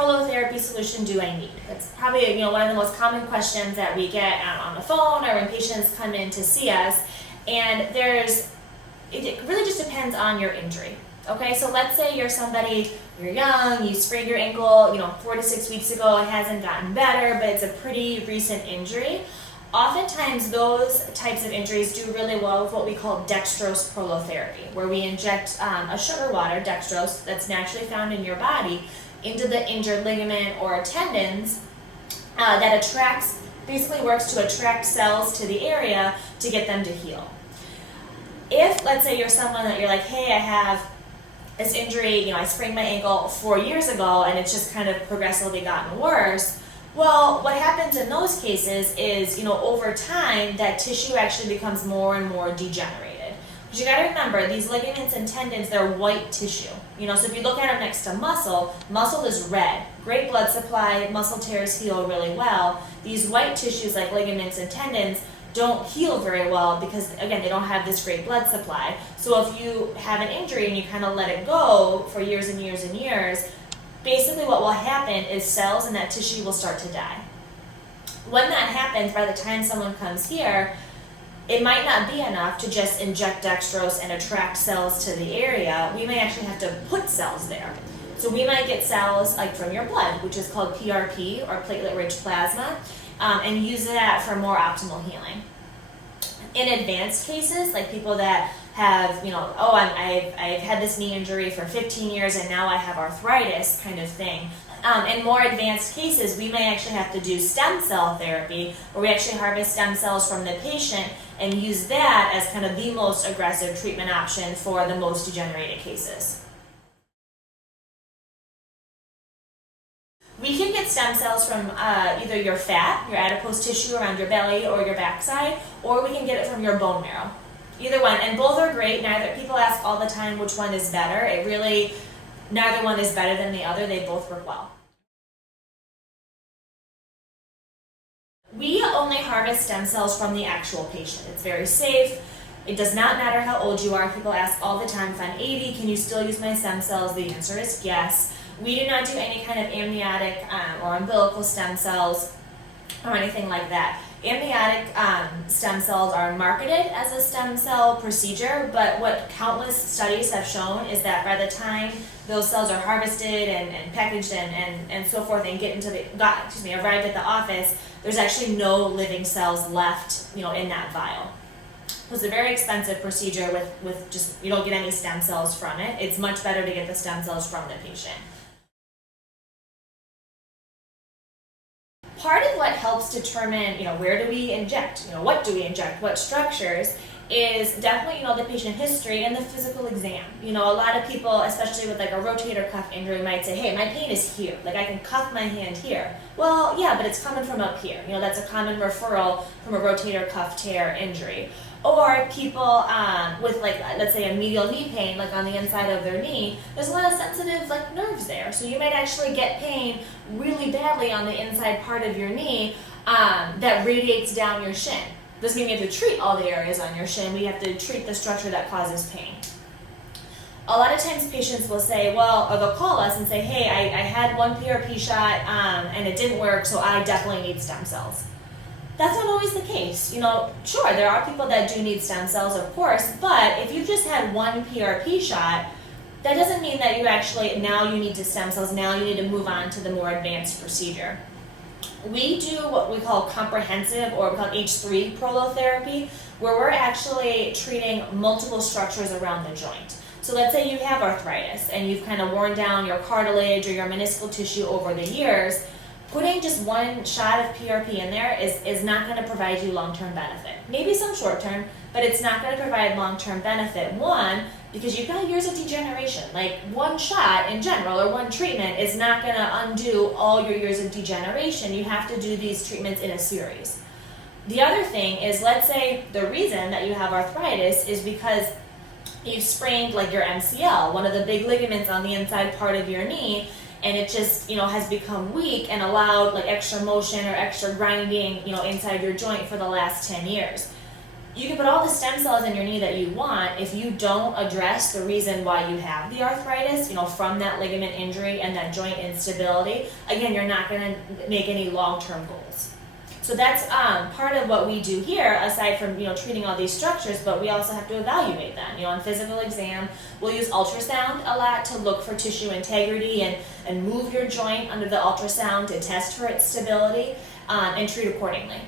prolotherapy solution do I need? That's probably one of the most common questions that we get on the phone or when patients come in to see us. And it really just depends on your injury. Okay, so let's say you're young, you sprained your ankle 4 to 6 weeks ago, it hasn't gotten better, but it's a pretty recent injury. Oftentimes those types of injuries do really well with what we call dextrose prolotherapy, where we inject a sugar water, dextrose, that's naturally found in your body, into the injured ligament or tendons that basically works to attract cells to the area to get them to heal. If, let's say, you're someone that you're like, hey, I have this injury, I sprained my ankle 4 years ago and it's just kind of progressively gotten worse, well, what happens in those cases is, over time, that tissue actually becomes more and more degenerated. Because you gotta remember, these ligaments and tendons, they're white tissue. So if you look at them next to muscle is red. Great blood supply, muscle tears heal really well. These white tissues like ligaments and tendons don't heal very well because, again, they don't have this great blood supply. So if you have an injury and you kind of let it go for years and years and years, basically what will happen is cells in that tissue will start to die. When that happens, by the time someone comes here, it might not be enough to just inject dextrose and attract cells to the area. We may actually have to put cells there. So we might get cells like from your blood, which is called PRP or platelet-rich plasma, and use that for more optimal healing. In advanced cases, like people that have, I've had this knee injury for 15 years and now I have arthritis kind of thing. In more advanced cases, we may actually have to do stem cell therapy, where we actually harvest stem cells from the patient and use that as kind of the most aggressive treatment option for the most degenerated cases. We can get stem cells from either your fat, your adipose tissue around your belly or your backside, or we can get it from your bone marrow. Either one, and both are great. People ask all the time which one is better. Neither one is better than the other. They both work well. We only harvest stem cells from the actual patient. It's very safe. It does not matter how old you are. People ask all the time, if I'm 80, can you still use my stem cells? The answer is yes. We do not do any kind of amniotic or umbilical stem cells or anything like that. Amniotic stem cells are marketed as a stem cell procedure, but what countless studies have shown is that by the time those cells are harvested and packaged and so forth and arrived at the office, there's actually no living cells left, in that vial. So it's a very expensive procedure with just, you don't get any stem cells from it. It's much better to get the stem cells from the patient. Part of what helps determine, where do we inject, what do we inject, what structures, is definitely, the patient history and the physical exam. A lot of people, especially with like a rotator cuff injury, might say, hey, my pain is here. Like I can cuff my hand here. Well, yeah, but it's coming from up here. That's a common referral from a rotator cuff tear injury. Or people with let's say a medial knee pain, like on the inside of their knee, there's a lot of sensitive nerves there. So you might actually get pain really badly on the inside part of your knee that radiates down your shin. Doesn't mean you have to treat all the areas on your shin. We have to treat the structure that causes pain. A lot of times patients will say, or they'll call us and say, hey, I had one PRP shot and it didn't work, so I definitely need stem cells. That's not always the case. Sure, there are people that do need stem cells, of course, but if you just had one PRP shot, that doesn't mean that now you need to stem cells, now you need to move on to the more advanced procedure. We do what we call comprehensive, or we call H3 prolotherapy, where we're actually treating multiple structures around the joint. So let's say you have arthritis and you've kind of worn down your cartilage or your meniscal tissue over the years. Putting just one shot of PRP in there is not going to provide you long-term benefit. Maybe some short-term, but it's not going to provide long-term benefit. One, because you've got years of degeneration. Like one shot in general or one treatment is not going to undo all your years of degeneration. You have to do these treatments in a series. The other thing is, let's say the reason that you have arthritis is because you've sprained your MCL, one of the big ligaments on the inside part of your knee, and it just, has become weak and allowed extra motion or extra grinding, inside your joint for the last 10 years. You can put all the stem cells in your knee that you want. If you don't address the reason why you have the arthritis, from that ligament injury and that joint instability, again, you're not going to make any long-term goals. So that's part of what we do here, aside from treating all these structures, but we also have to evaluate them. On physical exam, we'll use ultrasound a lot to look for tissue integrity and move your joint under the ultrasound to test for its stability and treat accordingly.